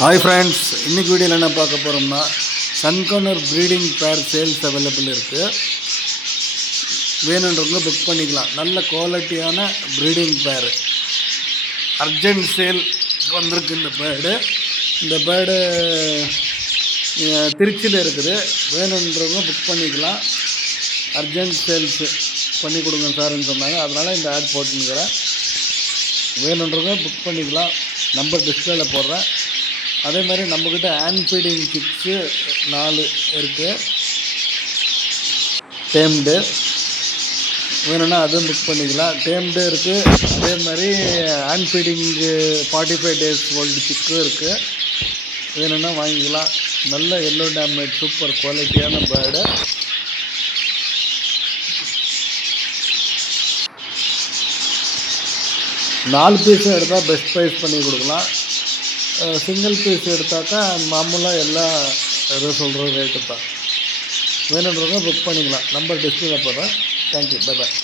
Hi friends, இன்றைக்கி வீடியோவில் என்ன பார்க்க போகிறோம்னா சன்கார்னர் ப்ரீடிங் பேர் சேல்ஸ் அவைலபிள் இருக்குது. வேணுன்றவங்க புக் பண்ணிக்கலாம். நல்ல குவாலிட்டியான ப்ரீடிங் பேர் அர்ஜென்ட் சேல் வந்திருக்கு. இந்த பேர்டு திருச்சியில் இருக்குது. வேணுன்றவங்க புக் பண்ணிக்கலாம். அர்ஜென்ட் சேல்ஸு பண்ணி கொடுங்க சார்ன்னு சொன்னாங்க. அதனால் இந்த ஆட் போட்டுக்கிறேன். வேணுன்றவங்க புக் பண்ணிக்கலாம். நம்பர் டிஸ்பிளேல போடுறேன். அதே மாதிரி நம்மக்கிட்ட ஹேண்ட் ஃபீடிங் சிக்ஸு 4 இருக்குது. டேம்டு வேணும்னா அதுவும் புக் பண்ணிக்கலாம். டேம்டு இருக்குது. அதே மாதிரி ஹேண்ட் ஃபீடிங்கு 45 days ஓல்டு சிக்கும் இருக்குது. வேணும்னா வாங்கிக்கலாம். நல்ல எல்லோ டேமேஜ் சூப்பர் குவாலிட்டியான பேர்டு. நாலு பீஸும் எடுத்தால் பெஸ்ட் ப்ரைஸ் பண்ணி கொடுக்கலாம். சிங்கிள் பீஸ் எடுத்தாக்கா மாமூலாக எல்லாம் எதோ சொல்கிற ரேட்டு தான். வேணுன்றவங்க புக் பண்ணிக்கலாம். நம்பர் டிஸ்பிளேல போடுறேன். தேங்க்யூ. Bye bye.